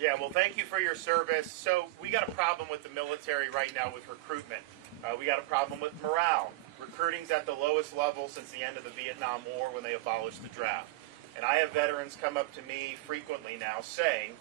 Yeah, well, thank you for your service. So we got a problem with the military right now with recruitment. We got a problem with morale. Recruiting's at the lowest level since the end of the Vietnam War when they abolished the draft. And I have veterans come up to me frequently now saying,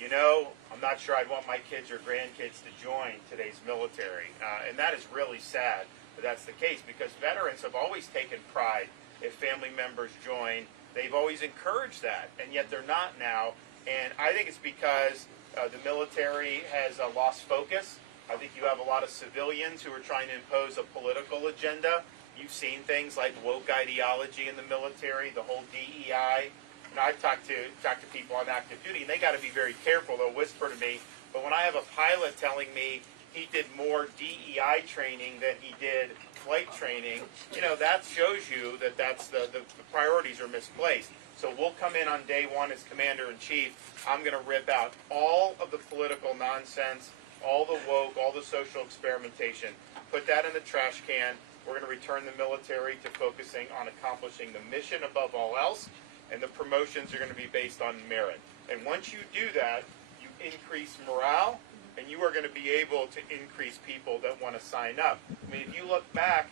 you know, I'm not sure I'd want my kids or grandkids to join today's military. And that is really sad that that's the case, because veterans have always taken pride if family members join. They've always encouraged that, and yet they're not now. And I think it's because the military has lost focus. I think you have a lot of civilians who are trying to impose a political agenda. You've seen things like woke ideology in the military, the whole DEI. And I've talked to people on active duty, and they got to be very careful. They'll whisper to me. But when I have a pilot telling me he did more DEI training than he did flight training, you know, that shows you that that's the priorities are misplaced. So we'll come in on day one as Commander-in-Chief. I'm going to rip out all of the political nonsense, all the woke, all the social experimentation, put that in the trash can. We're going to return the military to focusing on accomplishing the mission above all else, and the promotions are going to be based on merit. And once you do that, you increase morale, and you are going to be able to increase people that want to sign up. I mean, if you look back,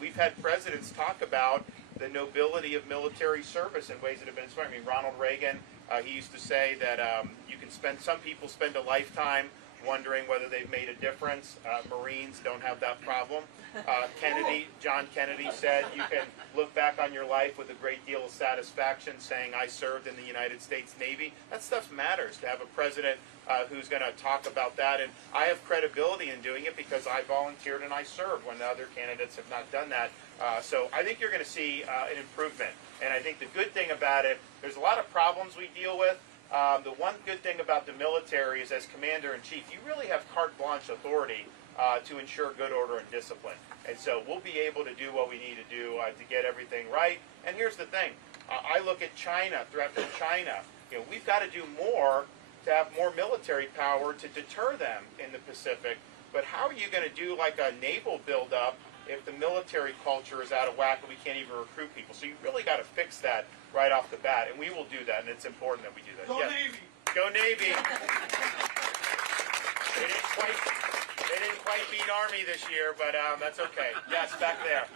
we've had presidents talk about the nobility of military service in ways that have been inspiring. I mean, Ronald Reagan, he used to say that some people spend a lifetime wondering whether they've made a difference. Marines don't have that problem. John Kennedy said you can look back on your life with a great deal of satisfaction saying, I served in the United States Navy. That stuff matters, to have a president who's going to talk about that. And I have credibility in doing it because I volunteered and I served when the other candidates have not done that. So I think you're going to see an improvement. And I think the good thing about it, there's a lot of problems we deal with. The one good thing about the military is, as Commander-in-Chief, you really have carte blanche authority to ensure good order and discipline. And so we'll be able to do what we need to do to get everything right. And here's the thing. I look at China, threat from China. You know, we've got to do more to have more military power to deter them in the Pacific. But how are you going to do like a naval buildup if the military culture is out of whack and we can't even recruit people? So you really got to fix that right off the bat, and we will do that, and it's important that we do that. Go Navy! Go Navy! They didn't quite beat Army this year, but that's okay. Yes, back there.